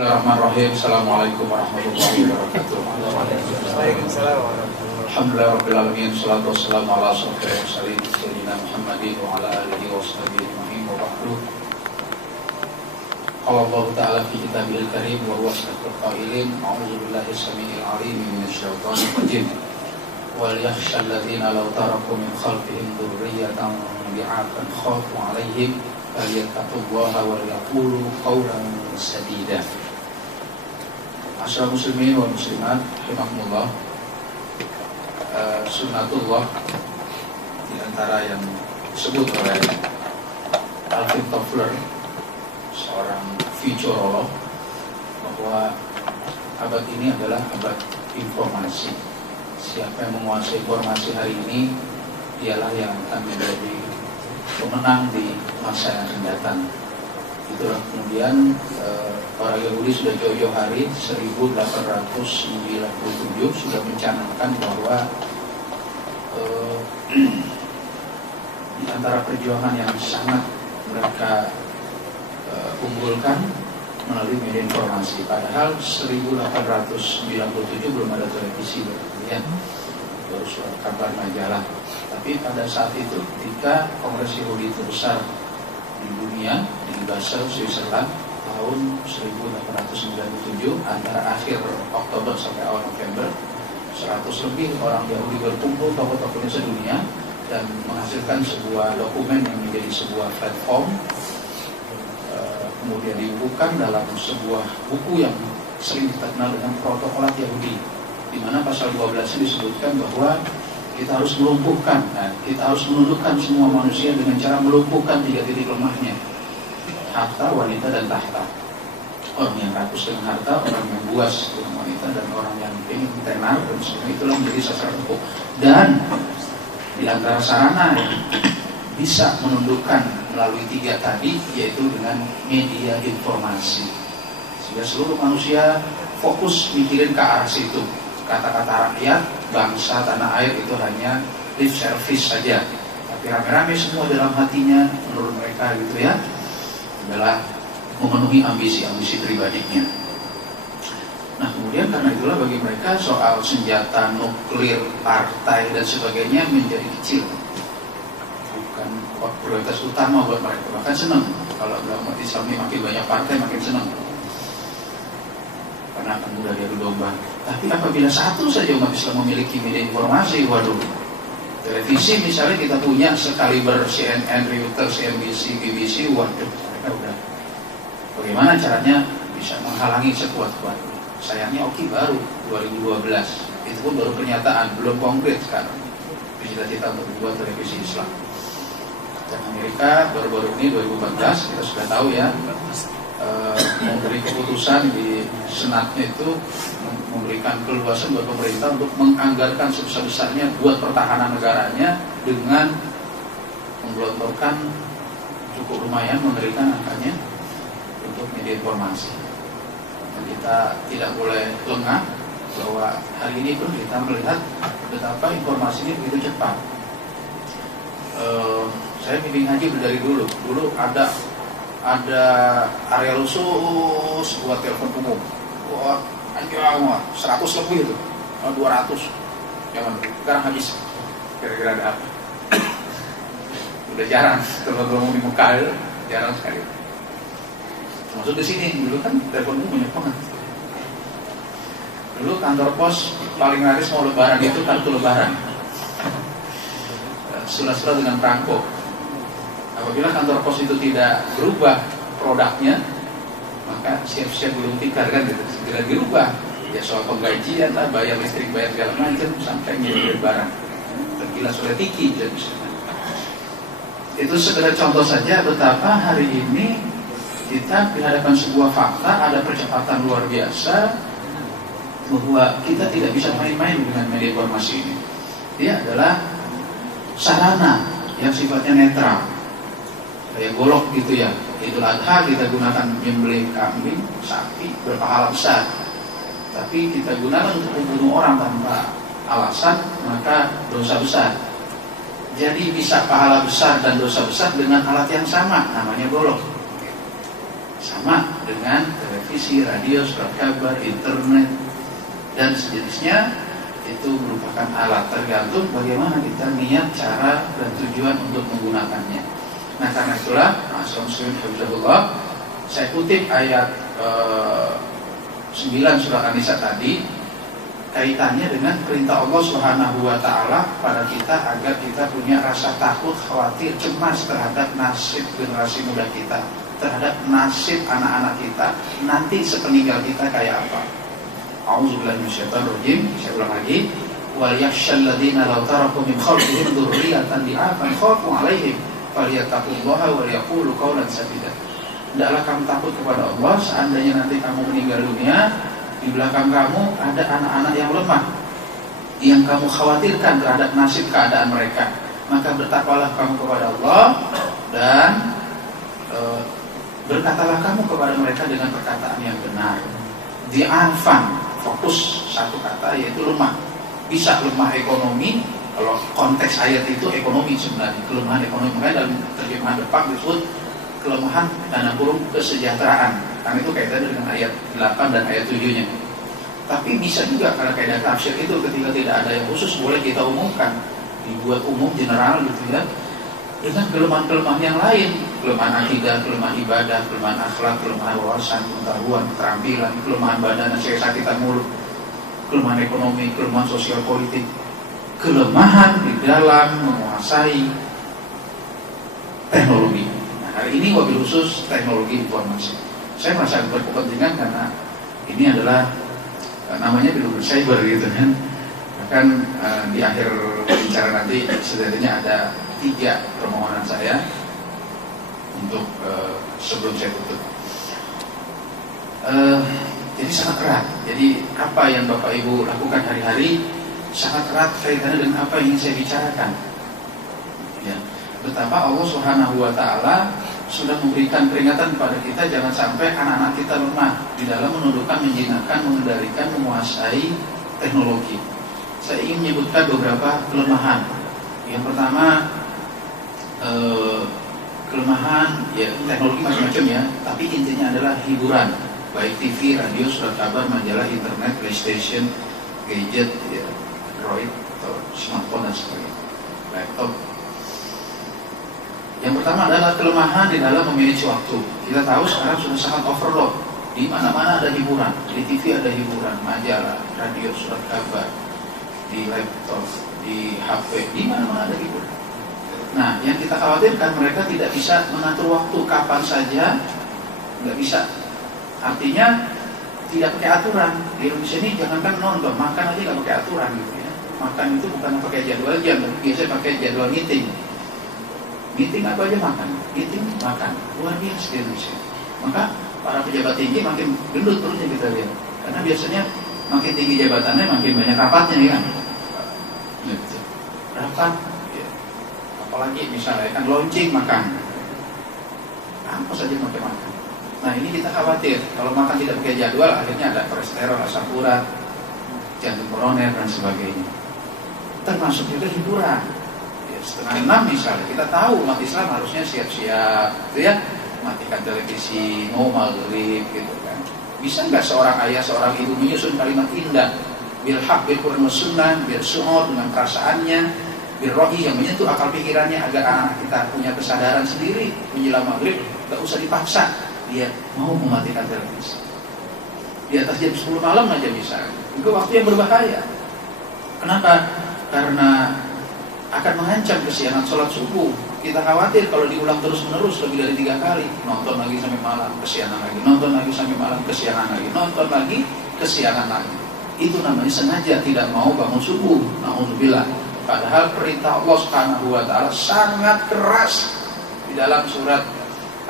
Bismillahirrahmanirrahim. Assalamualaikum warahmatullahi wabarakatuh. Waalaikumsalam warahmatullahi wabarakatuh. Alhamdulillah rabbil alamin, salatu wassalamu ala asyrofil mursalin sayyidina Muhammadin wa ala alihi washabihi ajmain wa ba'du. Qala Allah Ta'ala fi kitabihil karim wa huwa asdaqul qailin. A'udzu billahi samii'il 'aliim minasyaitonir rajim. Wal yakhshal ladzina law taraku min khalfihim dzurriyyatan dhi'afan khafu 'alaihim falyattaqullaha wa yaqulu qawlan sadida. Asal muslimin wa muslimat rahimakumullah. Sunnatullah di antara yang disebut oleh Alvin Toffler, seorang futurolog, bahwa abad ini adalah abad informasi. Siapa yang menguasai informasi hari ini, dialah yang akan menjadi pemenang di masa yang akan datang. Itulah kemudian para Yahudi sudah jauh-jauh hari 1897 sudah mencanangkan bahwa di antara perjuangan yang sangat mereka unggulkan melalui media informasi. Padahal 1897 belum ada televisi, ya, baru surat kabar majalah. Tapi pada saat itu ketika Kongres Yahudi terbesar di dunia di Basel, Switzerland tahun 1897, antara akhir Oktober sampai awal November, 100 lebih orang Yahudi berkumpul tokoh-tokoh sedunia dan menghasilkan sebuah dokumen yang menjadi sebuah platform, kemudian dibukukan dalam sebuah buku yang sering dikenal dengan Protokolat Yahudi, di mana pasal 12 disebutkan bahwa kita harus melumpuhkan, kita harus menundukkan semua manusia dengan cara melumpuhkan 3 titik lemahnya: harta, wanita, dan tahta. Orang yang rakus dengan harta, orang yang buas dengan wanita, dan orang yang ingin tenar, dan semua itulah menjadi sasaran empuk. Dan di antara sarana yang bisa menundukkan melalui 3 tadi, yaitu dengan media informasi, sehingga seluruh manusia fokus mikirin ke arah situ. Kata-kata rakyat, bangsa, tanah air itu hanya lip service saja, tapi rame-rame semua dalam hatinya, menurut mereka gitu ya, adalah memenuhi ambisi-ambisi pribadinya. Nah kemudian karena itulah bagi mereka soal senjata nuklir, partai dan sebagainya menjadi kecil, bukan prioritas utama buat mereka. Bahkan senang kalau dalam umat Islam ini makin banyak partai makin senang, karena akan mudah diadu domba. Tapi apabila satu saja umat Islam memiliki media informasi, waduh, televisi misalnya kita punya sekaliber CNN, Reuters, CNBC, BBC, waduh, mereka udah bagaimana caranya bisa menghalangi sekuat-kuatnya. Sayangnya Oki baru 2012, itu pun baru pernyataan, belum konkret sekarang cita-cita untuk membuat televisi Islam. Dan Amerika baru-baru ini 2014 kita sudah tahu ya, memberi keputusan di senatnya itu memberikan keluasan buat pemerintah untuk menganggarkan sebesar-besarnya buat pertahanan negaranya dengan menggelontorkan cukup lumayan, mengerikan angkanya untuk media informasi. Dan kita tidak boleh lengah bahwa hari ini pun kita melihat betapa informasi ini begitu cepat. Saya bimbing haji dari dulu ada area khusus buat telepon umum. Wah, anjir, 100 lebih itu, 200. Jangan, sekarang habis. Kira-kira ada apa? Udah jarang telepon umum di Mekah, jarang sekali. Termasuk di sini, dulu kan telepon umum banyak banget. Dulu kantor pos paling laris mau lebaran itu kartu lebaran, surat-surat dengan perangko. Apabila kantor pos itu tidak berubah produknya, maka siap-siap gulung tikar kan gitu, segera dirubah. Ya soal penggajian lah, bayar listrik, bayar segala macam, sampai ngirim barang. Terkilas oleh tiki dan itu sekedar contoh saja betapa hari ini kita dihadapkan sebuah fakta, ada percepatan luar biasa, bahwa kita tidak bisa main-main dengan media informasi ini. Dia adalah sarana yang sifatnya netral, kayak golok gitu ya. Idul Adha kita gunakan menyembelih kambing, sapi, berpahala besar. Tapi kita gunakan untuk membunuh orang tanpa alasan, maka dosa besar. Jadi bisa pahala besar dan dosa besar dengan alat yang sama, namanya golok. Sama dengan televisi. televisi, radio, surat kabar, internet, dan sejenisnya. Itu merupakan alat, tergantung bagaimana kita niat, cara, dan tujuan untuk menggunakannya. Nah, karena itulah, saya kutip ayat 9 surah An-Nisa tadi, kaitannya dengan perintah Allah Subhanahu wa Ta'ala pada kita agar kita punya rasa takut, khawatir, cemas terhadap nasib generasi muda kita, terhadap nasib anak-anak kita nanti sepeninggal kita kayak apa. A'udzubillahi minasyaitonir rajim. Saya ulang lagi. Wal yakhshal ladzina law taraku min khalfihim dzurriyyatan di'afan khafu 'alaihim falyattaqullaha wa yaqulu qawlan sadida. Hendaklah kamu takut kepada Allah seandainya nanti kamu meninggal dunia, di belakang kamu ada anak-anak yang lemah, yang kamu khawatirkan terhadap nasib keadaan mereka. Maka bertakwalah kamu kepada Allah dan berkatalah kamu kepada mereka dengan perkataan yang benar. Di'afan, fokus satu kata yaitu lemah. Bisa lemah ekonomi, kalau konteks ayat itu ekonomi sebenarnya, kelemahan ekonomi. Makanya dalam terjemahan depan disebut kelemahan dalam kurung kesejahteraan, karena itu kaitannya dengan ayat 8 dan ayat 7-nya. Tapi bisa juga karena kaidah tafsir itu ketika tidak ada yang khusus boleh kita umumkan, dibuat umum general gitu ya, dengan kelemahan-kelemahan yang lain, kelemahan akidah, kelemahan ibadah, kelemahan akhlak, kelemahan wawasan, pengetahuan, keterampilan, kelemahan badan, sakitan mulut, kelemahan ekonomi, kelemahan sosial politik, kelemahan di dalam menguasai teknologi. Nah, hari ini wabil khusus teknologi informasi. Saya merasa berkepentingan karena ini adalah namanya bilu cyber gitu kan. Bahkan di akhir bicara nanti setidaknya ada 3 permohonan saya untuk sebelum saya tutup. Jadi sangat erat. Jadi apa yang Bapak Ibu lakukan hari-hari sangat erat kaitannya dengan apa yang ingin saya bicarakan. Ya, betapa Allah Subhanahu wa Ta'ala sudah memberikan peringatan kepada kita jangan sampai anak-anak kita lemah di dalam menundukkan, menjinakkan, mengendalikan, menguasai teknologi. Saya ingin menyebutkan beberapa kelemahan. Yang pertama, kelemahan ya teknologi macam-macam ya, tapi intinya adalah hiburan, baik TV, radio, surat kabar, majalah, internet, PlayStation, gadget, ya, Android atau smartphone dan sebagainya, laptop. Yang pertama adalah kelemahan di dalam memanage waktu. Kita tahu sekarang sudah sangat overload. Di mana-mana ada hiburan, di TV ada hiburan, majalah, radio, surat kabar, di laptop, di HP, di mana-mana ada hiburan. Nah, yang kita khawatirkan mereka tidak bisa mengatur waktu kapan saja, nggak bisa. Artinya tidak pakai aturan. Di Indonesia ini jangankan nonton, makan aja nggak pakai aturan gitu ya. Makan itu bukan pakai jadwal jam, tapi biasanya pakai jadwal meeting. Meeting apa aja makan, meeting makan, luar biasa di Indonesia. Maka para pejabat tinggi makin gendut perutnya kita lihat, karena biasanya makin tinggi jabatannya makin banyak rapatnya ya kan. Rapat, ya. Apalagi misalnya kan launching makan, apa saja pakai makan. Nah ini kita khawatir kalau makan tidak pakai jadwal, akhirnya ada kolesterol, asam urat, jantung koroner dan sebagainya. Termasuk juga hiburan. 5:30 misalnya, kita tahu umat Islam harusnya siap-siap, gitu ya, matikan televisi, mau maghrib, gitu kan. Bisa nggak seorang ayah, seorang ibu menyusun kalimat indah, bil haq, bil Quran was sunnah, bil su'ur dengan perasaannya, bil rohi yang menyentuh akal pikirannya agar anak kita punya kesadaran sendiri menjelang maghrib, nggak usah dipaksa, dia mau mematikan televisi. Di atas jam 10 malam aja misalnya, itu waktu yang berbahaya. Kenapa? Karena akan mengancam kesiangan sholat subuh. Kita khawatir kalau diulang terus-menerus lebih dari 3 kali, nonton lagi sampai malam, kesiangan lagi, nonton lagi sampai malam, kesiangan lagi, nonton lagi, kesiangan lagi. Itu namanya sengaja tidak mau bangun subuh. Nauzubillah. Padahal perintah Allah Subhanahu wa Ta'ala sangat keras di dalam surat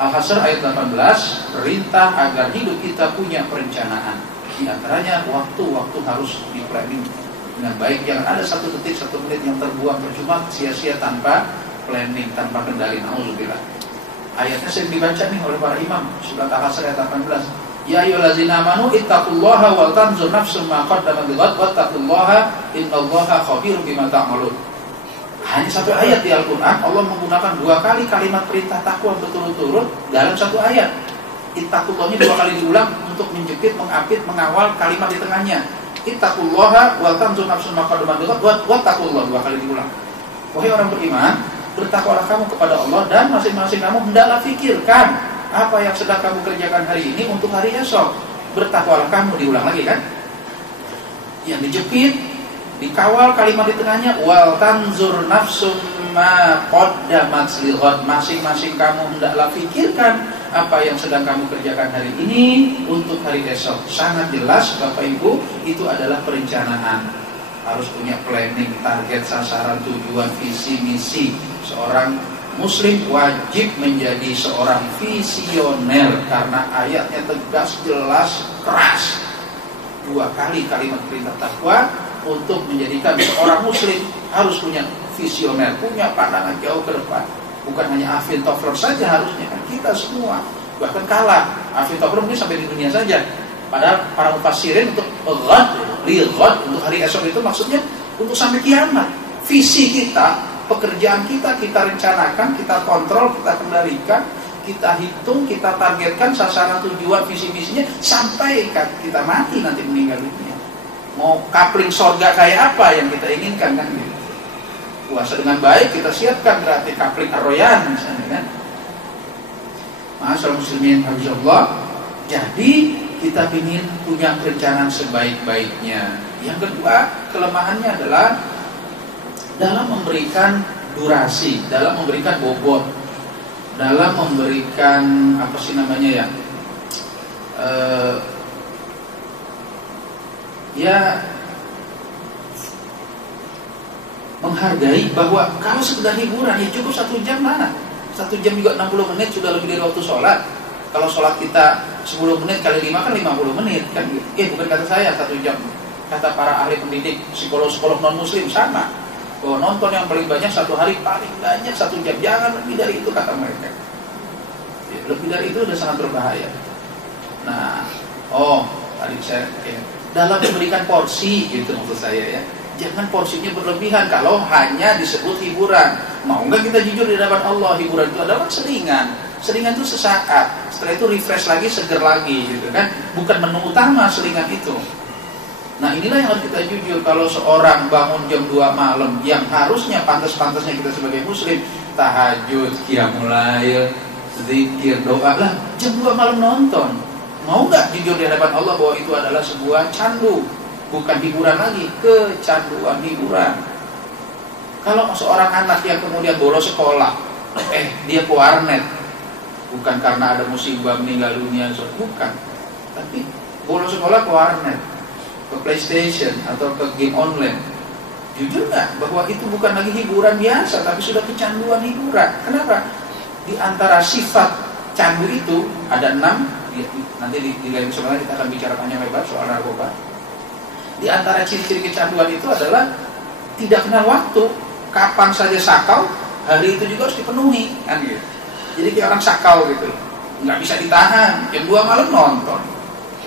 Al-Hasr ayat 18, perintah agar hidup kita punya perencanaan. Di antaranya waktu-waktu harus di-planning dengan baik, jangan ada 1 detik, 1 menit yang terbuang percuma sia-sia tanpa planning, tanpa kendali. Nauzubillah. Ayatnya sering dibaca nih oleh para imam, surat Al-Hasr ayat 18. Ya ayyuhallazina amanu ittaqullaha wa tanzur nafsum ma qaddamat lighad wattaqullaha innallaha khabirum bima ta'malun. Hanya 1 ayat di Al-Qur'an Allah menggunakan 2 kali kalimat perintah takwa berturut-turut dalam 1 ayat. Ittaqullahnya 2 kali diulang untuk untuk menjepit, mengapit, mengawal kalimat di tengahnya. Ittaqullaha wal tanzur nafsun ma qaddamat wattaqullaha, 2 kali diulang. Wahai orang beriman, bertakwalah kamu kepada Allah dan masing-masing kamu hendaklah fikirkan apa yang sedang kamu kerjakan hari ini untuk hari esok. Bertakwalah kamu, diulang lagi kan? Yang dijepit, dikawal kalimat di tengahnya, wal tanzur nafsum ma qaddamat lighad, masing-masing kamu hendaklah fikirkan apa yang sedang kamu kerjakan hari ini untuk hari esok. Sangat jelas Bapak Ibu, itu adalah perencanaan. Harus punya planning, target, sasaran, tujuan, visi, misi. Seorang Muslim wajib menjadi seorang visioner karena ayatnya tegas, jelas, keras. 2 kali kalimat perintah takwa untuk menjadikan seorang Muslim harus punya visioner, punya pandangan jauh ke depan. Bukan hanya Alvin Toffler saja harusnya, kan kita semua. Bahkan kalah, Alvin Toffler mungkin sampai di dunia saja. Padahal para mufassirin untuk ghad, untuk hari esok itu maksudnya untuk sampai kiamat. Visi kita, pekerjaan kita rencanakan, kita kontrol, kita kendalikan, kita hitung, kita targetkan sasaran, tujuan, visi misinya sampai kita mati nanti meninggal dunia. Mau kapling surga kayak apa yang kita inginkan kan gitu. Puasa dengan baik kita siapkan berarti kapling ar-royan misalnya kan. Ma'asyiral muslimin hafizallah. Jadi kita ingin punya perencanaan sebaik-baiknya. Yang kedua, kelemahannya adalah dalam memberikan durasi, dalam memberikan bobot, dalam memberikan apa sih namanya ya, menghargai bahwa kalau sekedar hiburan ya cukup 1 jam mana? 1 jam juga 60 menit sudah lebih dari waktu sholat. Kalau sholat kita 10 menit kali 5 kan 50 menit kan gitu. Bukan kata saya 1 jam. Kata para ahli pendidik, psikolog-psikolog non muslim sama. Bahwa nonton yang paling banyak 1 hari paling banyak 1 jam. Jangan lebih dari itu kata mereka. Ya, lebih dari itu sudah sangat berbahaya. Nah, tadi saya dalam memberikan porsi gitu maksud saya ya. Jangan porsinya berlebihan kalau hanya disebut hiburan. Mau nggak kita jujur di hadapan Allah, hiburan itu adalah selingan. Selingan itu sesaat, setelah itu refresh lagi, seger lagi gitu kan. Bukan menu utama selingan itu. Nah inilah yang harus kita jujur. Kalau seorang bangun jam 2 malam yang harusnya pantas-pantasnya kita sebagai muslim tahajud, qiyamul lail, zikir, doa lah, jam 2 malam nonton. Mau nggak jujur di hadapan Allah bahwa itu adalah sebuah candu, bukan hiburan lagi, kecanduan hiburan. Kalau seorang anak yang kemudian bolos sekolah, dia ke warnet, bukan karena ada musibah meninggal dunia, bukan, tapi bolos sekolah ke warnet, ke PlayStation atau ke game online. Jujur nggak bahwa itu bukan lagi hiburan biasa, tapi sudah kecanduan hiburan? Kenapa? Di antara sifat candu itu ada 6. Nanti di lain kesempatan kita akan bicara panjang lebar soal narkoba. Di antara ciri-ciri kecanduan itu adalah tidak kenal waktu. Kapan saja sakau, hari itu juga harus dipenuhi kan gitu. Jadi kayak orang sakau gitu, nggak bisa ditahan. Jam 2 malam nonton,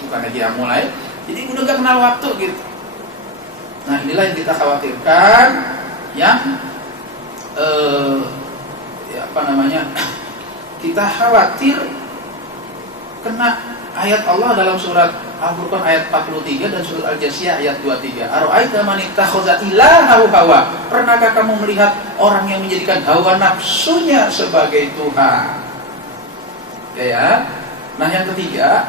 bukan aja mulai. Jadi udah nggak kenal waktu gitu. Nah inilah yang kita khawatirkan, yang kita khawatir kena ayat Allah dalam surat Al-Furqan ayat 43 dan surat Al-Jasiyah ayat 23. Ara'aita man ittakhadha ilahahu hawa. Pernahkah kamu melihat orang yang menjadikan hawa nafsunya sebagai Tuhan? Ya. Nah, yang ketiga,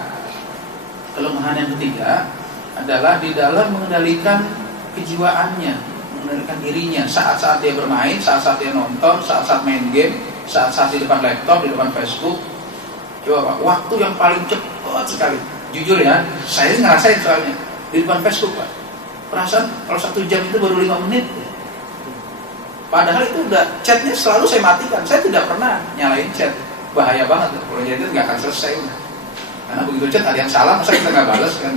kelemahan yang ketiga adalah di dalam mengendalikan kejiwaannya, mengendalikan dirinya saat-saat dia bermain, saat-saat dia nonton, saat-saat main game, saat-saat di depan laptop, di depan Facebook. Coba Pak, waktu yang paling cepat sekali. Jujur ya, saya ngerasain soalnya di depan Facebook Pak. Perasaan kalau 1 jam itu baru 5 menit. Padahal itu udah chatnya selalu saya matikan. Saya tidak pernah nyalain chat. Bahaya banget. Kalau jadi itu nggak akan selesai. Karena begitu chat ada yang salah, masa kita nggak balas kan?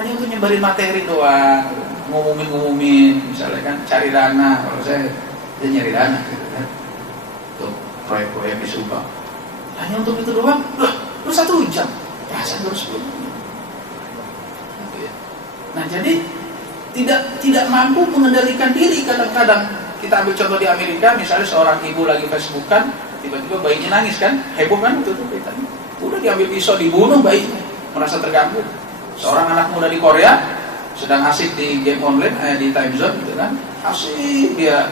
Hanya untuk nyebarin materi doang, ngumumin, misalnya kan cari dana. Kalau saya nyari dana, gitu kan, untuk proyek-proyek di Subang. Hanya untuk itu doang, lu 1 jam. Perasaan terus Nah jadi tidak mampu mengendalikan diri. Kadang-kadang kita ambil contoh di Amerika, misalnya seorang ibu lagi Facebookan, tiba-tiba bayinya nangis kan, heboh kan waktu itu beritanya. Udah diambil pisau dibunuh bayinya. merasa terganggu. Seorang anak muda di Korea sedang asik di game online, di time zone gitu kan, asik dia,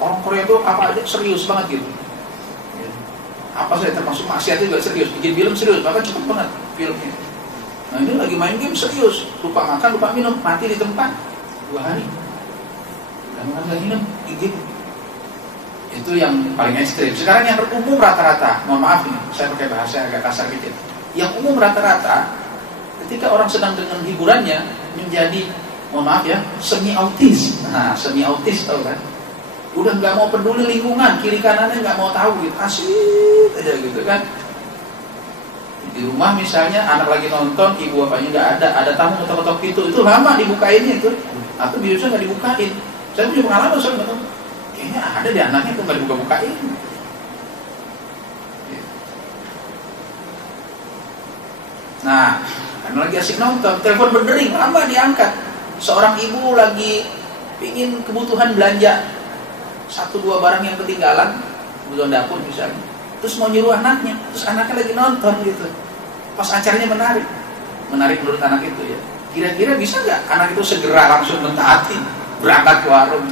orang Korea itu apa aja serius banget gitu. Apa saya termasuk maksiat juga serius, bikin film serius, bahkan cepet banget filmnya. Nah ini lagi main game serius, lupa makan, lupa minum, mati di tempat 2 hari. Gak makan, gak minum, di game. Itu yang paling ekstrim. Sekarang yang umum rata-rata, mohon maaf nih, saya pakai bahasa agak kasar dikit. Yang umum rata-rata, ketika orang sedang dengan hiburannya menjadi, mohon maaf ya, semi autis. Nah, semi autis tahu kan? Udah nggak mau peduli lingkungan, kiri kanannya nggak mau tahu gitu, asik aja gitu kan. Di rumah misalnya anak lagi nonton, ibu bapaknya nggak ada tamu ketok-ketok pintu, itu lama dibukainnya itu, atau biasanya nggak dibukain. Saya punya pengalaman soalnya nggak tahu, kayaknya ada di anaknya tuh nggak dibuka-bukain. Nah, karena lagi asik nonton, telepon berdering, lama diangkat. Seorang ibu lagi pingin kebutuhan belanja 1-2 barang yang ketinggalan, kebutuhan dapur misalnya, terus mau nyuruh anaknya, terus anaknya lagi nonton gitu. Pas acaranya menarik menurut anak itu ya. Kira-kira bisa nggak anak itu segera langsung mentaati, berangkat ke warung?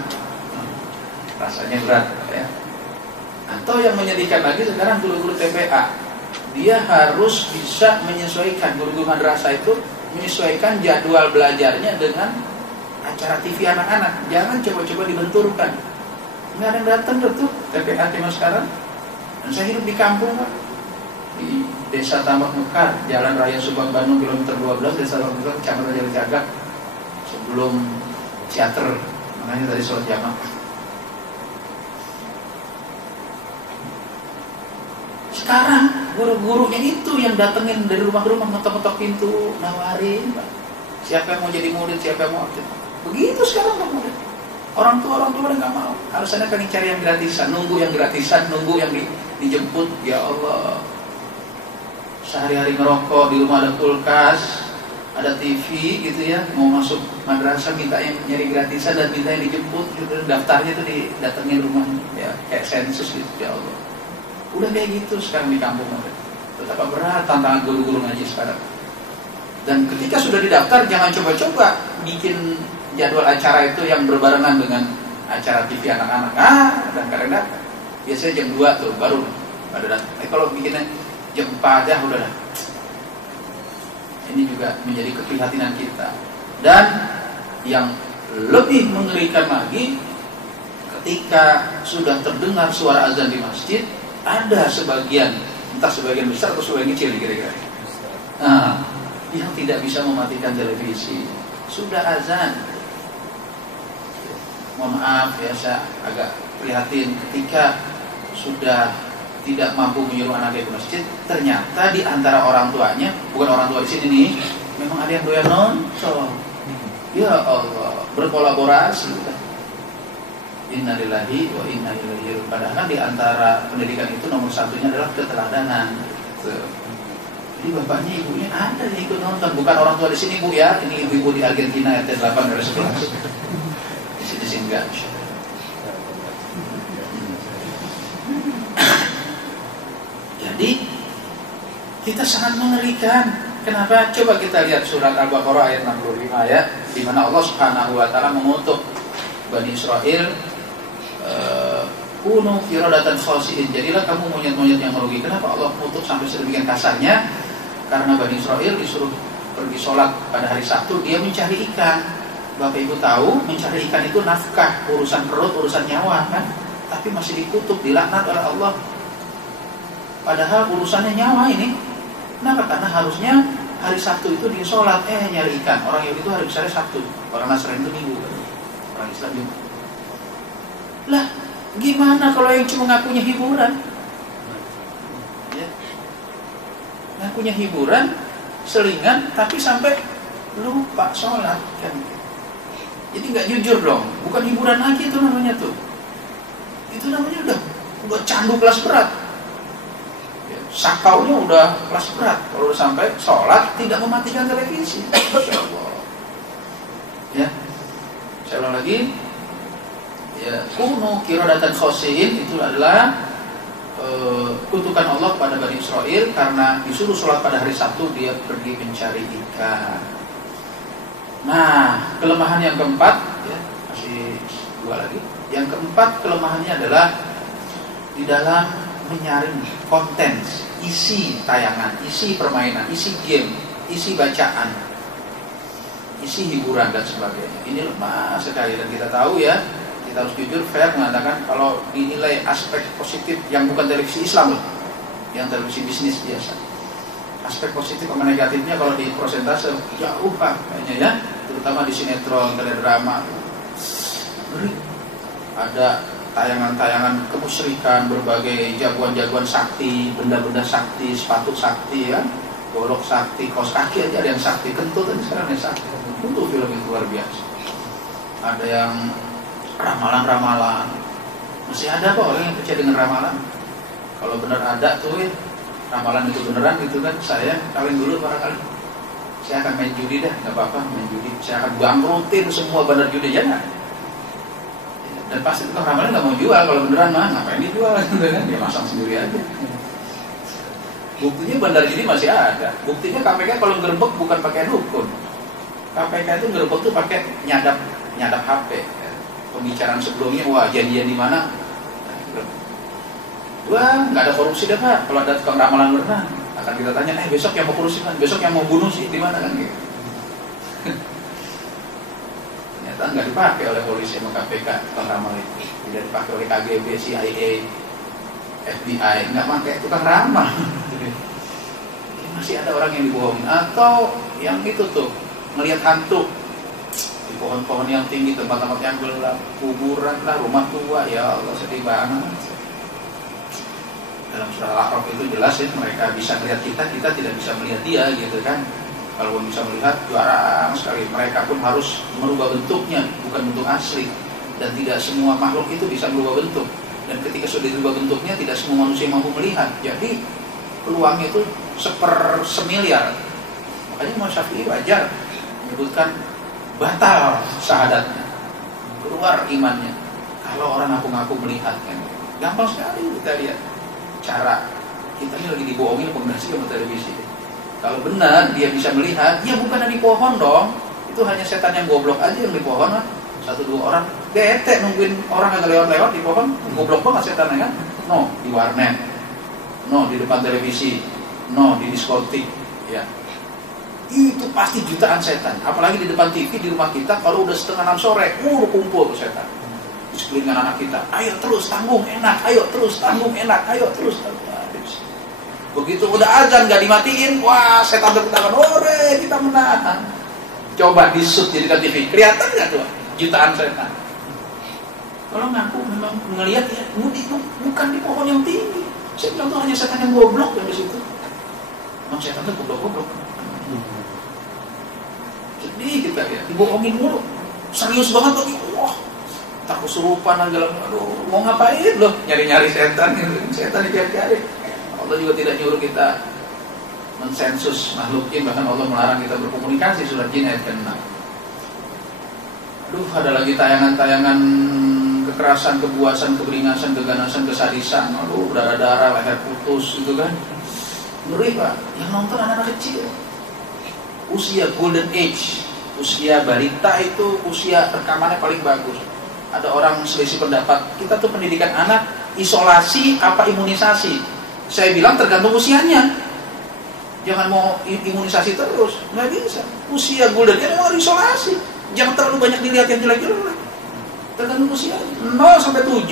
Rasanya berat ya. Atau yang menyedihkan lagi sekarang guru-guru TPA, dia harus bisa menyesuaikan, guru-guru madrasah itu menyesuaikan jadwal belajarnya dengan acara TV anak-anak. Jangan coba-coba dibenturkan. Nggak ada yang datang tuh TPA Timur sekarang. Dan saya hidup di kampung Pak, di Desa Tambak Mekar, Jalan Raya Subang Bandung kilometer 12, Desa Tambak Mekar, Kecamatan Jalicagak, sebelum teater, makanya tadi sholat jamaah. Sekarang guru-gurunya itu yang datengin dari rumah ke rumah, ngetok-ngetok pintu, nawarin Pak, siapa yang mau jadi murid, siapa yang mau. Begitu sekarang Pak murid. Orang tua nggak mau. Alasannya pengen cari yang gratisan, nunggu yang gratisan, nunggu yang dijemput. Ya Allah, sehari-hari ngerokok, di rumah ada kulkas, ada TV gitu ya. Mau masuk madrasah minta yang nyari gratisan dan minta yang dijemput gitu. Daftarnya tuh didatengin rumahnya, ya kayak sensus gitu. Ya Allah, udah kayak gitu sekarang di kampung. Betapa berat tantangan guru-guru ngaji sekarang. Dan ketika sudah didaftar, jangan coba-coba bikin jadwal acara itu yang berbarengan dengan acara TV anak-anak. Dan kadang-kadang biasanya jam 2 tuh baru pada datang. Kalau bikinnya jam 4 aja udah dah. Ini juga menjadi keprihatinan kita. Dan yang lebih mengerikan lagi, ketika sudah terdengar suara azan di masjid, ada sebagian, entah sebagian besar atau sebagian kecil kira-kira, yang tidak bisa mematikan televisi. Sudah azan, mohon maaf ya, saya agak prihatin ketika sudah tidak mampu menyuruh anaknya ke masjid, ternyata di antara orang tuanya, bukan orang tua di sini nih, memang ada yang doyan nonton. Ya Allah, berkolaborasi. Innalillahi wa inna ilaihi raji'un. Padahal di antara pendidikan itu nomor satunya adalah keteladanan. Jadi bapaknya ibunya ada yang ikut nonton, bukan orang tua di sini Bu ya, ini ibu-ibu di Argentina RT 8 dari 11. Di sini enggak. Jadi kita sangat mengerikan. Kenapa? Coba kita lihat surat Al-Baqarah ayat 65 ya, di mana Allah Subhanahu wa taala mengutuk Bani Israel, kunu qiradatan khasi'in, jadilah kamu monyet-monyet yang merugi. Kenapa Allah mengutuk sampai sedemikian kasarnya? Karena Bani Israel disuruh pergi sholat pada hari Sabtu, dia mencari ikan. Bapak Ibu tahu, mencari ikan itu nafkah, urusan perut, urusan nyawa kan? Tapi masih dikutuk, dilaknat oleh Allah. Padahal urusannya nyawa ini. Kenapa? Karena harusnya hari Sabtu itu dia sholat, nyari ikan. Orang Yahudi itu hari besarnya Sabtu, orang Nasrani itu Minggu, orang Islam juga. Lah, gimana kalau yang cuma ngakunya hiburan? Ya. Ngakunya hiburan, selingan, tapi sampai lupa sholat kan? Jadi nggak jujur dong. Bukan hiburan lagi itu namanya tuh. Itu namanya udah candu kelas berat. Sakaunya udah kelas berat. Kalau udah sampai sholat tidak mematikan televisi, Masya Allah. Ya, saya ulang lagi. Ya, kunu qiradatan khasi'in itu adalah kutukan Allah kepada Bani Israel karena disuruh sholat pada hari Sabtu dia pergi mencari ikan. Nah, kelemahan yang keempat, ya, masih 2 lagi. Yang keempat kelemahannya adalah di dalam menyaring konten, isi tayangan, isi permainan, isi game, isi bacaan, isi hiburan dan sebagainya. Ini lemah sekali dan kita tahu ya, kita harus jujur fair mengatakan kalau dinilai aspek positif yang bukan televisi Islam loh, yang televisi bisnis biasa. Aspek positif sama negatifnya kalau di prosentase jauh pak kayaknya ya, terutama di sinetron, teledrama. Ada tayangan-tayangan kemusyrikan, berbagai jagoan-jagoan sakti, benda-benda sakti, sepatu sakti ya, golok sakti, kaos kaki aja ada yang sakti, kentut tadi sekarang yang sakti. Untuk film itu luar biasa. Ada yang ramalan-ramalan. Masih ada kok orang yang percaya dengan ramalan. Kalau benar ada tuh ya, ramalan itu beneran gitu kan, saya kawin dulu barangkali. Saya akan main judi dah, nggak apa-apa main judi. Saya akan bangkrutin semua bandar judi jangan. Dan pasti tukang ramalan nggak mau jual kalau beneran mah, ngapain dijual gitu kan? Dia masang sendiri aja. Buktinya bandar judi masih ada. Buktinya KPK kalau ngerebek bukan pakai dukun. KPK itu ngerebek tuh pakai nyadap HP. Ya. Pembicaraan sebelumnya, wah janjian di mana? Wah nggak ada korupsi dah pak. Kalau ada tukang ramalan beneran, akan kita tanya, besok yang mau korupsi kan? Besok yang mau bunuh sih di mana kan? Gitu. Ternyata nggak dipakai oleh polisi sama KPK tukang ramal itu, tidak dipakai oleh KGB, CIA, FBI, nggak pakai tukang ramal. Masih ada orang yang dibohongin atau yang itu tuh ngelihat hantu di pohon-pohon yang tinggi, tempat-tempat yang gelap, kuburan lah, rumah tua, ya Allah sedih banget. Dalam surah Al-A'raf itu jelas ya, mereka bisa melihat kita tidak bisa melihat dia gitu kan. Kalau bisa melihat jarang sekali, mereka pun harus merubah bentuknya, bukan bentuk asli. Dan tidak semua makhluk itu bisa merubah bentuk. Dan ketika sudah dirubah bentuknya, tidak semua manusia mampu melihat. Jadi peluangnya itu semiliar. Makanya Imam Syafi'i wajar menyebutkan batal syahadatnya, keluar imannya. Kalau orang ngaku-ngaku melihat kan, gampang sekali kita lihat cara kita ini lagi dibohongin kombinasi sama televisi. Kalau benar dia bisa melihat, ya bukan di pohon dong. Itu hanya setan yang goblok aja yang di pohon lah. 1-2 orang bete nungguin orang yang lewat-lewat di pohon, goblok banget setannya kan. No, di warnet. No, di depan televisi. No, di diskotik. Ya. Itu pasti jutaan setan. Apalagi di depan TV di rumah kita kalau udah 5:30 sore, kumpul tuh setan. Di sekeliling anak kita, ayo terus tanggung enak, ayo terus tanggung enak, ayo terus tanggung. Begitu udah azan gak dimatiin, wah setan tepuk tangan, ore kita menang. Coba di-shoot jadikan TV, kelihatan gak tuh jutaan setan? Kalau ngaku memang ngelihat ya, bukan di pohon yang tinggi. Saya bilang tuh hanya setan yang goblok yang di situ. Memang setan tuh goblok-goblok. Sedih kita ya, dibohongin mulu. Serius banget lagi, wah tak kesurupan aja, aduh mau ngapain loh nyari-nyari setan, setan dicari-cari. Allah juga tidak nyuruh kita mensensus makhluk jin, bahkan Allah melarang kita berkomunikasi, surah Jin ayat ke-6. Aduh, ada lagi tayangan-tayangan kekerasan, kebuasan, keberingasan, keganasan, kesadisan. Aduh, darah-darah, leher putus gitu kan. Ngeri pak, yang nonton anak-anak kecil. Usia golden age, usia balita itu usia rekamannya paling bagus. Ada orang selisih pendapat, kita tuh pendidikan anak isolasi apa imunisasi? Saya bilang tergantung usianya. Jangan mau imunisasi terus, nggak bisa. Usia golden age memang harus isolasi. Jangan terlalu banyak dilihat yang jelek-jelek. Tergantung usia. 0 sampai 7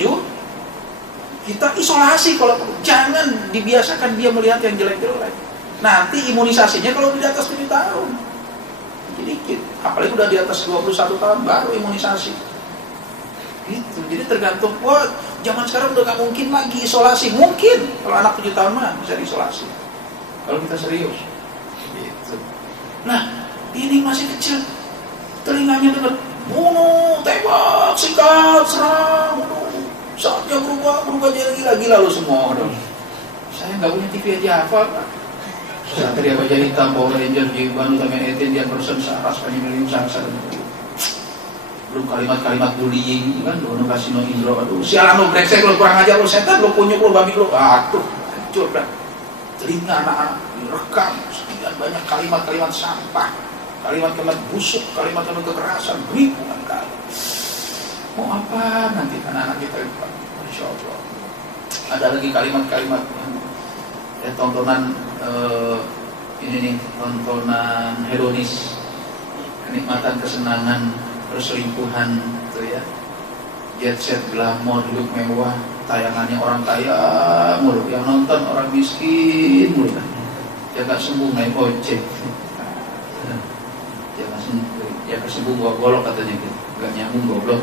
kita isolasi kalau perlu. Jangan dibiasakan dia melihat yang jelek-jelek. Nanti imunisasinya kalau di atas 7 tahun dikit. Apalagi udah di atas 21 tahun baru imunisasi. Gitu. Jadi tergantung. Wah, zaman sekarang udah gak mungkin lagi isolasi. Mungkin kalau anak 7 tahun mah bisa diisolasi kalau kita serius gitu. Nah, ini masih kecil, telinganya dengar bunuh, tembak, sikat, serang, bunuh. Saatnya berubah jadi gila lu semua dong. Saya gak punya TV aja hafal Pak. Satria Baja Hitam, Power Ranger, Jiban, Utamen Etin, Dian Person, Saras, Panjimilim, Sangsa, dan belum kalimat-kalimat bullying kan, lo kasino indro, aduh sialan lo brengsek lo, kurang ajar lo, setan lo, kunyuk lo, babi lo, aduh hancur dah telinga anak-anak, direkam sekian banyak kalimat-kalimat sampah, kalimat-kalimat busuk, kalimat-kalimat kekerasan ribuan kali. Mau apa nanti anak-anak kita itu, Masya Allah. Ada lagi kalimat-kalimat tontonan ini nih, tontonan hedonis, kenikmatan, kesenangan, perselingkuhan gitu ya, jet set, glamor, hidup mewah, tayangannya orang kaya mulu, yang nonton orang miskin mulu kan. Jaga sembuh naik ojek, jaga sembuh golok katanya gitu, nggak nyambung goblok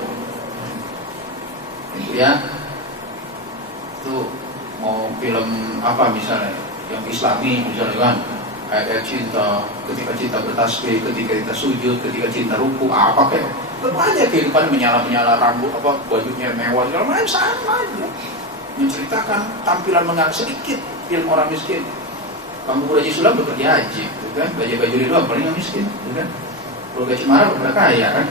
itu ya. Itu mau film apa misalnya yang islami misalnya kan, ayat cinta, ketika cinta bertasbih, ketika kita sujud, ketika cinta ruku, apa kayak tetap aja kehidupan menyala-menyala, rambut apa bajunya mewah segala macam, sama aja menceritakan tampilan mengang sedikit film orang miskin. Kamu Haji Sulam bekerja haji gitu kan, baju itu doang paling miskin gitu kan. Kalau gaji marah udah kaya kan.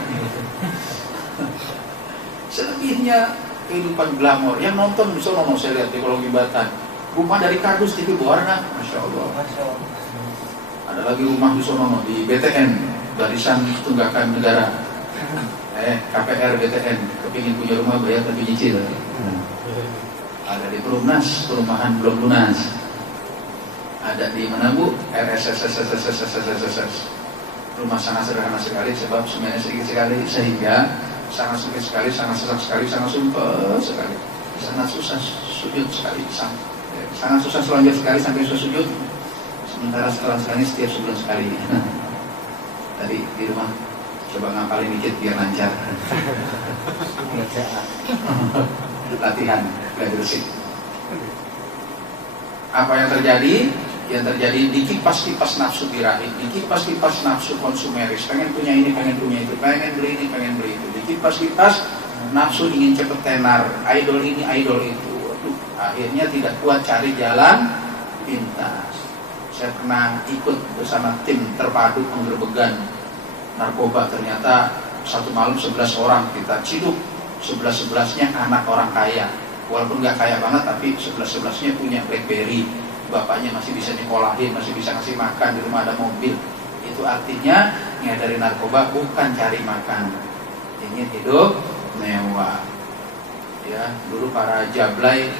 Selebihnya kehidupan glamor yang nonton bisa nonton, saya lihat di kolong jembatan rumah dari kardus TV berwarna, Masya Allah. Ada lagi rumah di Sonono di BTN, Barisan Tunggakan Negara, KPR BTN, kepingin punya rumah bayar tapi nyicil. Ada di Perumnas, perumahan belum lunas. Ada di mana Bu? RSSSSSSSSSS. Rumah sangat sederhana sekali sebab semuanya sedikit sekali sehingga sangat sedikit sekali, sangat sesak sekali, sangat sumpah sekali, sangat susah sujud sekali, sangat susah selonjor sekali sampai susah sujud. Sementara setelah sekali setiap sebulan sekali. Tadi di rumah coba ngapalin dikit biar lancar. Latihan, gak bersih. Apa yang terjadi? Yang terjadi dikipas-kipas nafsu birahi, dikipas-kipas nafsu konsumeris, pengen punya ini, pengen punya itu, pengen beli ini, pengen beli itu, dikipas-kipas nafsu ingin cepet tenar, idol ini, idol itu. Aduh, akhirnya tidak kuat cari jalan pintas. Saya pernah ikut bersama tim terpadu penggerbegan narkoba, ternyata satu malam 11 orang kita ciduk, 11-11-nya anak orang kaya, walaupun gak kaya banget tapi 11-11-nya punya BlackBerry, bapaknya masih bisa nyekolahin, masih bisa ngasih makan, di rumah ada mobil. Itu artinya ngadarin narkoba bukan cari makan, ingin hidup mewah. Ya, dulu para jablay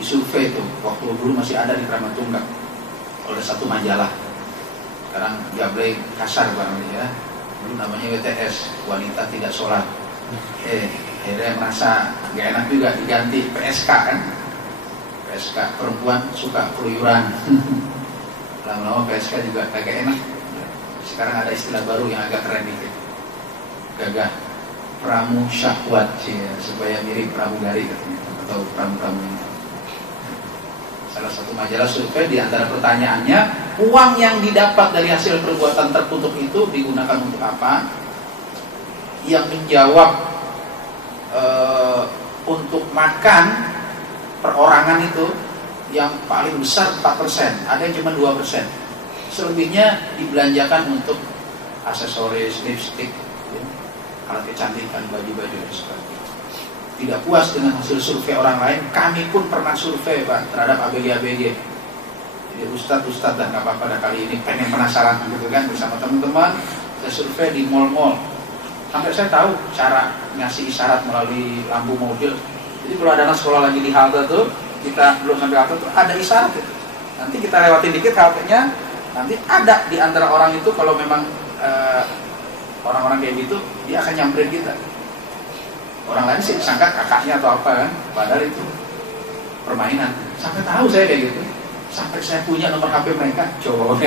disurvei tuh, waktu dulu masih ada di Kramat Tunggak oleh satu majalah. Sekarang jablay kasar banget ya. Dulu namanya WTS, wanita tidak sholat. Akhirnya merasa gak enak juga diganti PSK kan. PSK, perempuan suka keluyuran. Lama-lama PSK juga kagak enak. Sekarang ada istilah baru yang agak keren dikit, gagah pramu syahwat ya, supaya mirip pramugari katanya, atau pramu-pramu. Salah satu majalah survei, di antara pertanyaannya, uang yang didapat dari hasil perbuatan terkutuk itu digunakan untuk apa? Yang menjawab untuk makan perorangan itu yang paling besar 4%, ada yang cuma 2%. Selebihnya dibelanjakan untuk aksesoris, lipstik, ya, alat kecantikan, baju-baju dan sebagainya. Tidak puas dengan hasil survei orang lain, kami pun pernah survei Pak terhadap ABG-ABG. Jadi Ustadz dan gak apa-apa dah, kali ini pengen penasaran gitu kan, bersama teman-teman saya survei di mal-mal. Sampai saya tahu cara ngasih isyarat melalui lampu mobil. Jadi kalau ada anak sekolah lagi di halte tuh, kita belum sampai halte tuh ada isyarat gitu. Nanti kita lewatin dikit haltenya, nanti ada di antara orang itu, kalau memang orang-orang kayak gitu, dia akan nyamperin kita. Orang lain sih sangka kakaknya atau apa kan, padahal itu permainan. Sampai tahu saya kayak gitu, sampai saya punya nomor HP mereka, coba.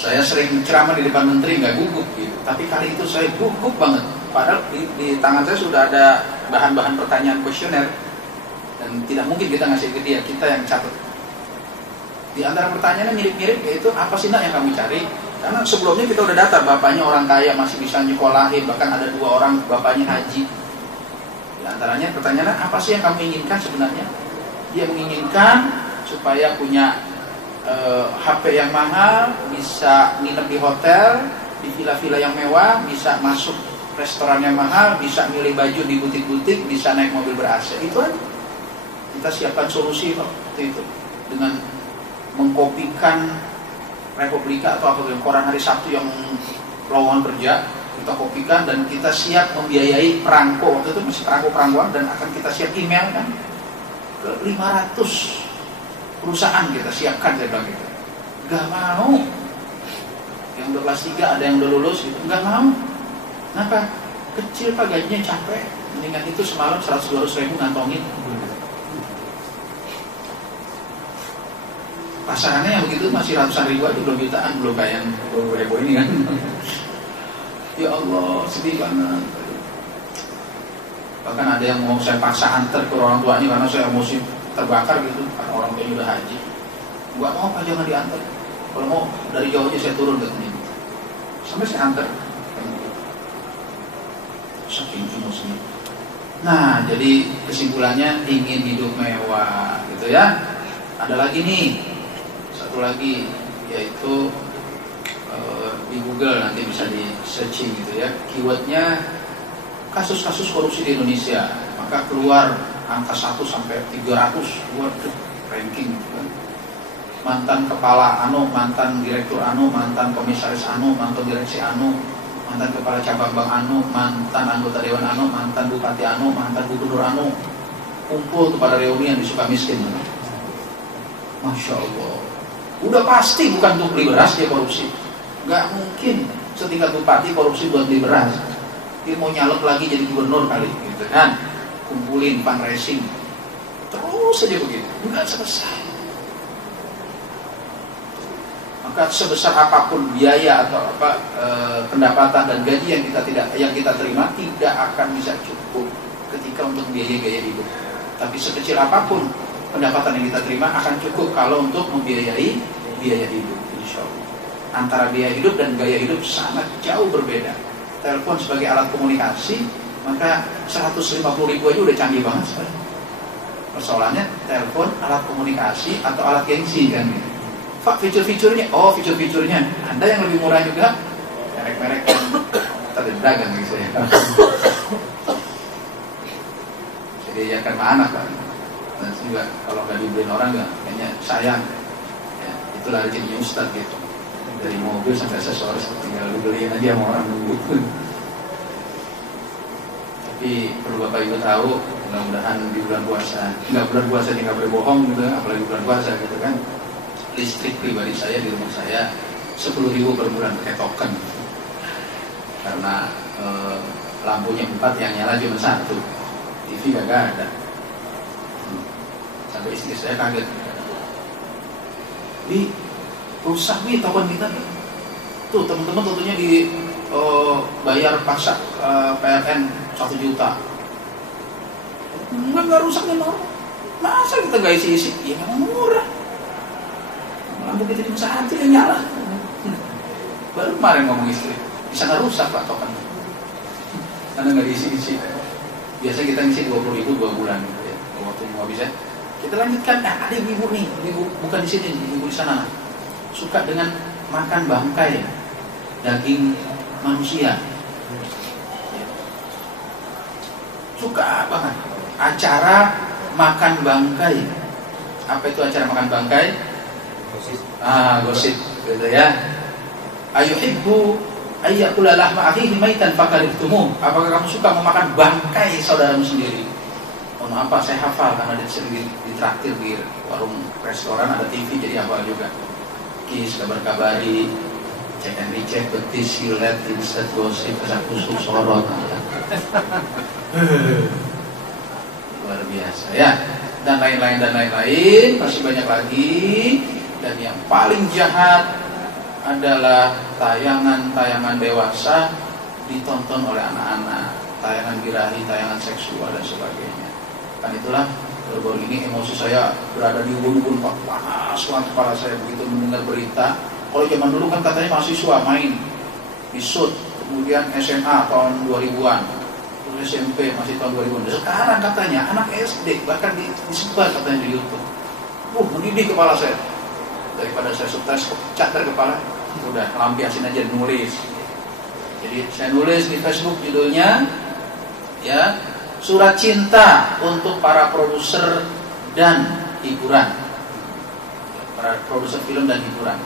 Saya sering ceramah di depan menteri nggak gugup gitu, tapi kali itu saya gugup banget. Padahal di tangan saya sudah ada bahan-bahan pertanyaan kuesioner dan tidak mungkin kita ngasih ke dia, kita yang catat. Di antara pertanyaannya mirip-mirip, yaitu apa sih nak yang kamu cari? Karena sebelumnya kita udah data, bapaknya orang kaya masih bisa nyekolahin, bahkan ada 2 orang bapaknya haji. Di antaranya pertanyaannya, apa sih yang kamu inginkan sebenarnya? Dia menginginkan supaya punya HP yang mahal, bisa nginep di hotel, di villa-villa yang mewah, bisa masuk restoran yang mahal, bisa milih baju di butik-butik, bisa naik mobil ber-AC. Itu kan kita siapkan solusi kok itu dengan mengkopikan Republika atau apa koran hari Sabtu yang lowongan kerja, kita kopikan dan kita siap membiayai perangko. Waktu itu masih perangko-perangkoan, dan akan kita siap email kan ke 500 perusahaan kita siapkan, saya bilang gitu. Gak mau. Yang udah kelas 3 ada yang udah lulus gitu, gak mau. Kenapa? Kecil Pak, gajinya capek. Mendingan itu semalam 100-200 ribu ngantongin. Pasangannya yang begitu masih ratusan ribu aja, belum jutaan, belum bayar ribu ini kan. Ya Allah, sedih banget. Bahkan ada yang mau saya paksa antar ke orang tuanya karena saya emosi terbakar gitu, karena orang tuanya udah haji. Gak mau Pak, jangan diantar. Kalau mau dari jauh aja saya turun ke sini. Sampai saya antar. Saking emosinya. Nah, jadi kesimpulannya ingin hidup mewah, gitu ya. Ada lagi nih, satu lagi, yaitu di Google nanti bisa di searching gitu ya. Keywordnya kasus-kasus korupsi di Indonesia, maka keluar angka 1 sampai 300, waduh, ranking gitu kan. Mantan kepala anu, mantan direktur anu, mantan komisaris anu, mantan direksi anu, mantan kepala cabang bank anu, mantan anggota dewan anu, mantan bupati anu, mantan gubernur anu, kumpul kepada reuni yang di Sukamiskin. Masya Allah, udah pasti bukan untuk beli beras dia korupsi. Gak mungkin setingkat bupati korupsi buat beli beras. Dia mau nyalek lagi jadi gubernur kali gitu kan. Kumpulin fundraising terus saja begitu, enggak selesai. Maka sebesar apapun biaya atau pendapatan dan gaji yang kita terima tidak akan bisa cukup ketika untuk biaya gaya hidup. Tapi sekecil apapun pendapatan yang kita terima akan cukup kalau untuk membiayai biaya hidup, insya Allah. Antara biaya hidup dan gaya hidup sangat jauh berbeda. Telepon sebagai alat komunikasi, maka 150 ribu aja udah canggih banget sebenarnya. Persoalannya telepon alat komunikasi atau alat gengsi kan gitu. Pak, fitur-fiturnya, fitur-fiturnya ada yang lebih murah juga, merek-merek yang terdenda kan gitu ya. Jadi ya kan mana kan. Dan juga kalau nggak dibeliin orang nggak, kayaknya sayang. Ya, itulah rezekinya Ustadz gitu. Dari mobil sampai aksesoris tinggal dibeliin aja sama orang nunggu. Tapi perlu Bapak Ibu tahu, mudah-mudahan di bulan puasa, nggak bulan puasa ini nggak boleh bohong gitu, apalagi bulan puasa gitu kan. Listrik pribadi saya di rumah saya 10.000 per bulan pakai token. Karena lampunya 4 yang nyala cuma 1, TV gak ada. Sampai istri saya kaget. Rusak nih token kita. Tuh teman-teman tentunya bayar paksa PLN 1 juta. Enggak rusak nih normal. Masa kita gak isi-isi? Ya memang murah. Lampu kita cuma 1 yang nyala. Baru kemarin ngomong istri, bisa nggak rusak Pak token? Karena nggak diisi-isi. Biasa kita ngisi 20.000 2 bulan gitu ya. Waktu nggak bisa, kita lanjutkan. Nah, ada ibu nih, ibu bukan di sini, ibu di sana. Suka dengan makan bangkai daging manusia. Suka banget. Acara makan bangkai. Apa itu acara makan bangkai? Gosip gitu ya. Ayuhibbu ayyakula lahma akhihi maitan fakarihtumuh. Apakah kamu suka memakan bangkai saudaramu sendiri? Mohon maaf, saya hafal karena sering ditraktir di warung restoran, ada TV jadi hafal juga. Kis, kabar-kabari, cek and recheck, betis, silet, insert, gosip, kesak kusuk, sorot. Luar biasa ya. Dan lain-lain, masih banyak lagi. Dan yang paling jahat adalah tayangan-tayangan dewasa ditonton oleh anak-anak, tayangan birahi, tayangan seksual dan sebagainya. Kan itulah baru-baru ini emosi saya berada di ubun-ubun, panas banget kepala saya begitu mendengar berita. Kalau zaman dulu kan katanya mahasiswa main di SUT, kemudian SMA tahun 2000-an, terus SMP masih tahun 2000-an. Sekarang katanya anak SD bahkan disebar katanya di YouTube. Mendidih kepala saya. daripada saya stres cater kepala, udah lampiasin aja nulis. Jadi saya nulis di Facebook judulnya ya, surat cinta untuk para produser dan hiburan, para produser film dan hiburan.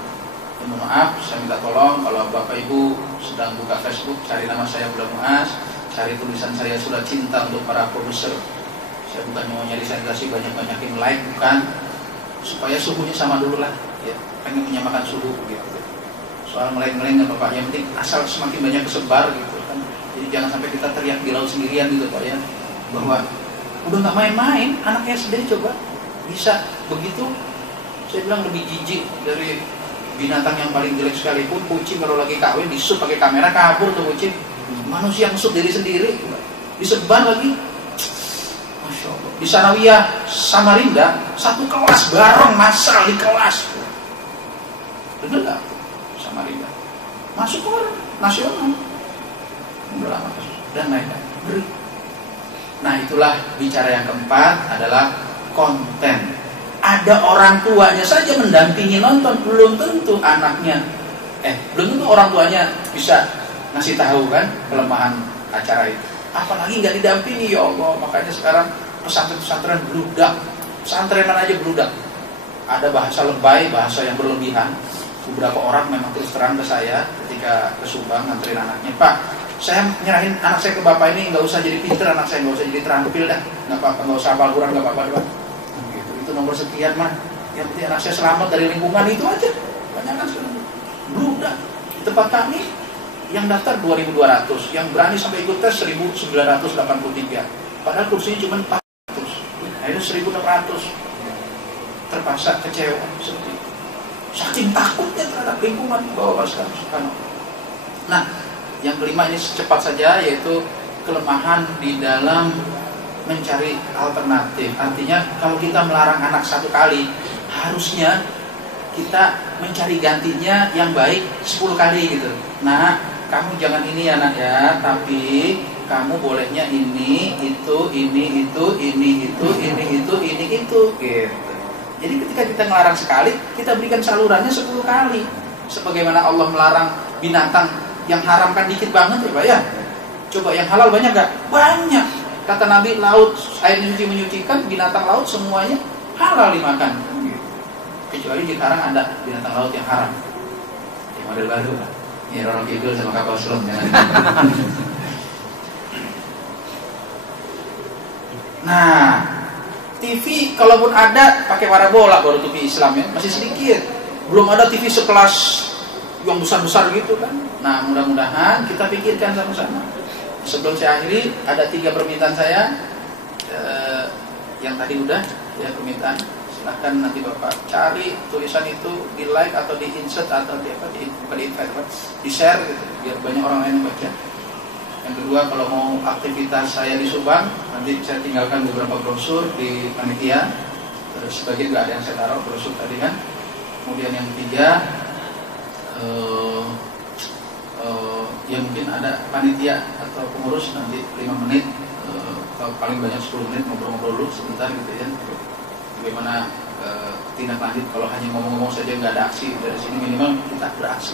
Mohon maaf, saya minta tolong kalau Bapak Ibu sedang buka Facebook, cari nama saya Abdullah Muaz, cari tulisan saya surat cinta untuk para produser. Saya bukan mau nyari sensasi banyak-banyakin like, bukan, supaya suhunya sama dulu lah, ya, pengen menyamakan suhu gitu. Soal ngeleng-ngeleng nggak Bapak, yang penting asal semakin banyak kesebar gitu kan. Jadi jangan sampai kita teriak di laut sendirian gitu Pak ya, bahwa udah nggak main-main, anaknya sendiri coba bisa begitu. Saya bilang lebih jijik dari binatang yang paling jelek sekalipun, kucing kalau lagi kawin disut pakai kamera kabur tuh kucing. Manusia yang sut diri sendiri, disebar lagi. Masya Allah. Di Sanawiyah Samarinda satu kelas bareng massal di kelas. Bener nggak? Samarinda masuk ke nasional, dan lain-lain. Nah itulah bicara yang keempat adalah konten. Ada orang tuanya saja mendampingi nonton, belum tentu anaknya, belum tentu orang tuanya bisa ngasih tahu kan kelemahan acara itu. Apalagi nggak didampingi, ya Allah. Makanya sekarang pesantren-pesantren bludak, pesantrenan aja bludak. Ada bahasa lebay, bahasa yang berlebihan. Beberapa orang memang terus terang ke saya ketika ke Subang nganterin anaknya, Pak, saya nyerahin anak saya ke Bapak ini, nggak usah jadi pinter anak saya, nggak usah jadi terampil dah, nggak apa-apa, nggak usah hafal Quran, nggak apa-apa, Pak. Gitu. Itu nomor sekian mah, yang penting anak saya selamat dari lingkungan itu aja. Banyak kan sekarang bludak. Di tempat kami yang daftar 2.200, yang berani sampai ikut tes 1.983, padahal kursinya cuma 400, akhirnya 1.600. Terpaksa kecewa sedih. Saking takutnya terhadap lingkungan bahwa sekarang. Nah, yang kelima ini cepat saja, yaitu kelemahan di dalam mencari alternatif. Artinya kalau kita melarang anak satu kali, harusnya kita mencari gantinya yang baik 10 kali gitu. Nah, kamu jangan ini ya nak ya, tapi kamu bolehnya ini, itu, ini, itu, ini, itu, ini, itu, ini, itu, gitu. Jadi ketika kita melarang sekali, kita berikan salurannya 10 kali. Sebagaimana Allah melarang binatang yang haram kan dikit banget ya Pak ya. Coba yang halal banyak gak? Banyak. Kata Nabi, laut, air menyucikan, binatang laut semuanya halal dimakan. Kecuali sekarang ada binatang laut yang haram. Yang model baru Pak. Ini Roro Kidul sama kapal selam. Nah, TV kalaupun ada pakai parabola baru TV Islam ya, masih sedikit. Belum ada TV sekelas yang besar-besar gitu kan. Nah, mudah-mudahan kita pikirkan sama-sama. Sebelum saya akhiri, ada 3 permintaan saya. Yang tadi udah ya permintaan. Silahkan nanti Bapak cari tulisan itu di like atau di insert atau di apa, di share gitu, biar banyak orang lain yang baca. Yang kedua, kalau mau aktivitas saya di Subang, nanti saya tinggalkan beberapa brosur di panitia. Sebagian nggak ada yang saya taruh brosur tadi kan. Kemudian yang ketiga, ya mungkin ada panitia atau pengurus nanti 5 menit atau paling banyak 10 menit ngobrol-ngobrol dulu sebentar gitu ya. Bagaimana tindak lanjut kalau hanya ngomong-ngomong saja nggak ada aksi dari sini, minimal kita beraksi.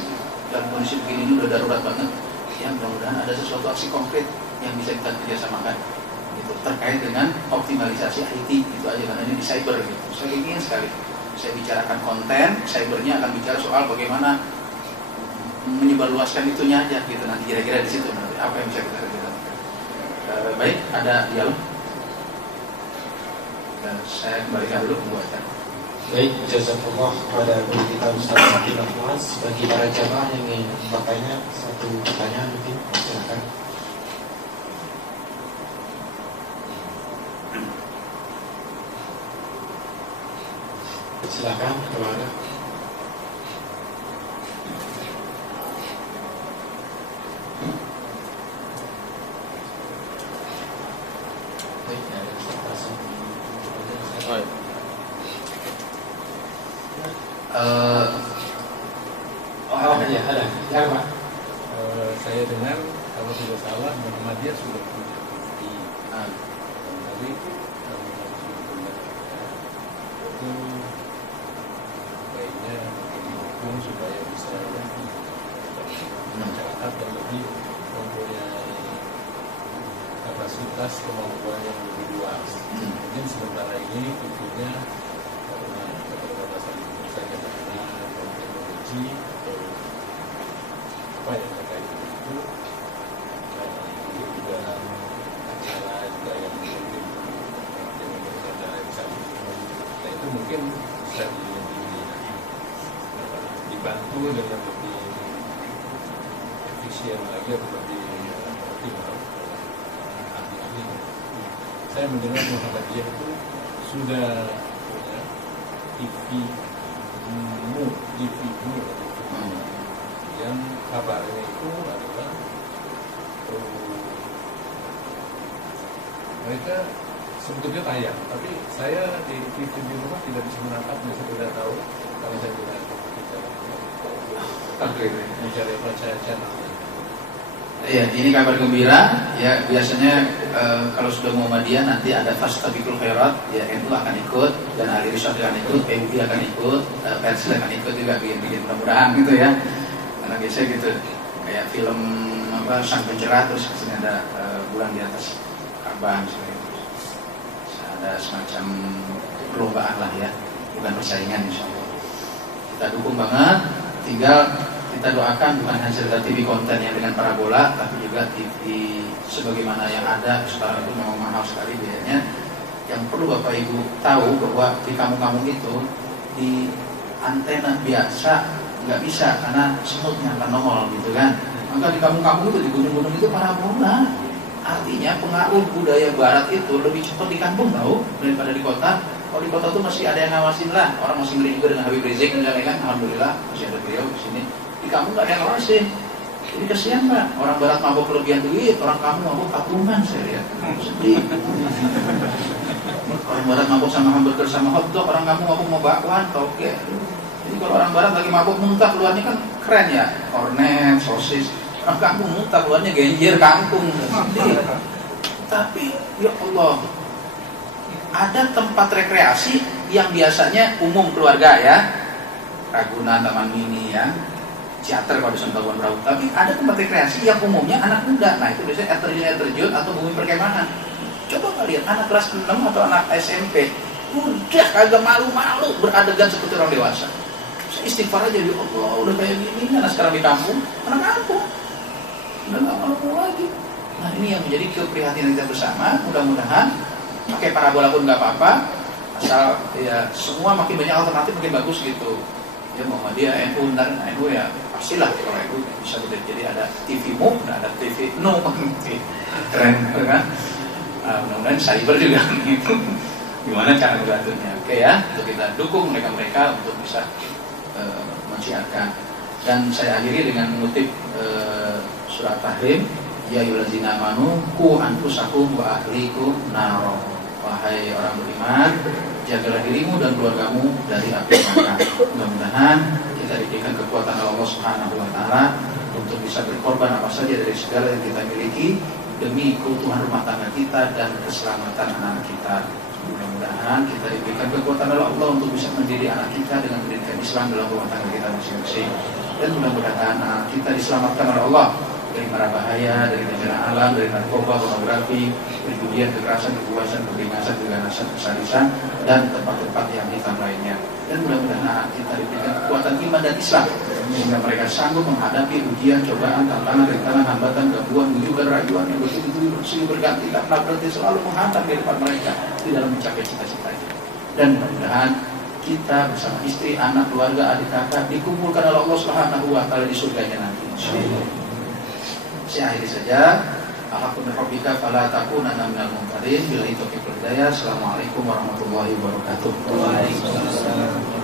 Dalam kondisi begini ini udah darurat banget. Ya, mudah-mudahan ada sesuatu aksi konkret yang bisa kita kerjasamakan gitu, terkait dengan optimalisasi IT itu aja, karena ini di cyber gitu. Saya ingin sekali saya bicarakan konten, cybernya akan bicara soal bagaimana menyebarluaskan itunya aja gitu, nanti kira-kira di situ nanti apa yang bisa kita kerjakan. Baik, ada dialog. Saya kembalikan dulu pembuatan. Baik, jazakallah kepada guru kita Ustaz Abdullah Muaz. Bagi para jamaah yang ingin bertanya satu pertanyaan mungkin silakan. Silakan kalau ada. Baik, ada kesempatan. Ya, ada. Ya, Pak. Saya dengar kalau tidak salah Muhammadiyah sudah punya di tapi baiknya supaya bisa masyarakat yang lebih mempunyai kapasitas kemampuan yang lebih luas. Mungkin sementara ini tentunya karena keterbatasan saja karena teknologi atau apa yang terkait dengan itu, juga acara juga yang mungkin dengan acara yang sama, nah itu mungkin bisa dibantu dengan lebih efisien lagi atau lebih optimal. Saya mendengar Muhammadiyah itu sudah punya TV yang kabarnya itu adalah mereka sebetulnya tayang, tapi saya di TV di rumah tidak bisa menangkap, saya tidak tahu kalau saya tidak mencari baca channel. Iya, ini kabar gembira. Ya, biasanya kalau sudah Muhammadiyah nanti ada Fastabiqul Khairat, ya NU akan ikut, dan ahli riset akan ikut, PUI akan ikut, Persel akan ikut juga, bikin mudah-mudahan gitu ya. Karena biasanya gitu, kayak film apa Sang Pencerah, terus kesini ada bulan di atas Ka'bah misalnya. Ada semacam perlombaan lah ya, bukan persaingan insyaallah. Kita dukung banget, tinggal kita doakan bukan hanya sekedar TV konten yang dengan parabola, tapi juga TV sebagaimana yang ada sekarang itu memang mahal sekali biayanya. Yang perlu Bapak Ibu tahu bahwa di kampung-kampung itu di antena biasa nggak bisa karena semutnya akan nongol gitu kan. Maka di kampung-kampung itu, di gunung-gunung itu parabola. Artinya pengaruh budaya Barat itu lebih cepat di kampung tahu daripada di kota. Kalau di kota itu masih ada yang ngawasin lah, orang masih ngeri juga dengan Habib Rizik misalnya kan, alhamdulillah masih ada beliau di sini. Di kampung nggak ada yang ngawasin, jadi kasihan Pak. Orang Barat mabuk kelebihan duit, orang kampung mabuk patungan, saya lihat sedih. Orang Barat mabuk sama hamburger sama hotdog, orang kampung mabuk mau bakwan, toge. Jadi kalau orang Barat lagi mabuk muntah keluarnya kan keren ya, kornet, sosis. Orang kampung muntah keluarnya genjer kangkung, sedih. Tapi ya Allah, ada tempat rekreasi yang biasanya umum keluarga ya, Ragunan, Taman Mini ya, teater kalau di Sentabuan Perahu. Tapi ada tempat rekreasi yang umumnya anak muda. Nah itu biasanya air terjun atau bumi perkemahan. Coba kalian anak kelas 6 atau anak SMP udah kagak malu-malu beradegan seperti orang dewasa. Saya istighfar aja, ya Allah udah kayak gini. Anak sekarang di kampung, anak kampung udah gak malu lagi. Nah ini yang menjadi keprihatinan kita bersama. Mudah-mudahan pakai parabola pun nggak apa-apa, asal ya semua makin banyak alternatif makin bagus gitu. Ya Muhammadiyah, NU, dan NU ya pastilah kalau NU bisa jadi ada TV Mu, ada TV No, keren kan? Mudah-mudahan cyber juga gitu. Gimana cara membantunya? Oke ya, untuk kita dukung mereka untuk bisa mensiarkan. Dan saya akhiri dengan mengutip surat Tahrim, ya ayyuhallazina amanu qu anfusakum wa ahlikum naro. Wahai orang beriman, jagalah dirimu dan keluargamu dari api neraka. Mudah-mudahan kita diberikan kekuatan Allah Subhanahu wa taala untuk bisa berkorban apa saja dari segala yang kita miliki demi keutuhan rumah tangga kita dan keselamatan anak kita. Mudah-mudahan kita diberikan kekuatan oleh Allah untuk bisa mendidik anak kita dengan pendidikan Islam dalam rumah tangga kita masing-masing. Dan mudah-mudahan anak kita diselamatkan oleh Allah dari mara bahaya, dari bencana alam, dari narkoba, pornografi, perjudian, kekerasan, kepuasan, kebingasan, keganasan, kesadisan, dan tempat-tempat yang hitam lainnya. Dan mudah-mudahan kita diberikan kekuatan iman dan Islam sehingga mereka sanggup menghadapi ujian, cobaan, tantangan, rintangan, hambatan, gangguan, bujukan, rayuan yang begitu berganti karena berarti selalu menghantam di depan mereka di dalam mencapai cita-citanya. Dan mudah-mudahan kita bersama istri, anak, keluarga, adik kakak dikumpulkan oleh Allah Subhanahu wa taala di surganya nanti. Insyaallah. Saya akhiri saja. Alhamdulillah rabbika fala takunanna minal mumtarin. Billahi taufiq wal hidayah. Assalamualaikum warahmatullahi wabarakatuh. Waalaikumsalam.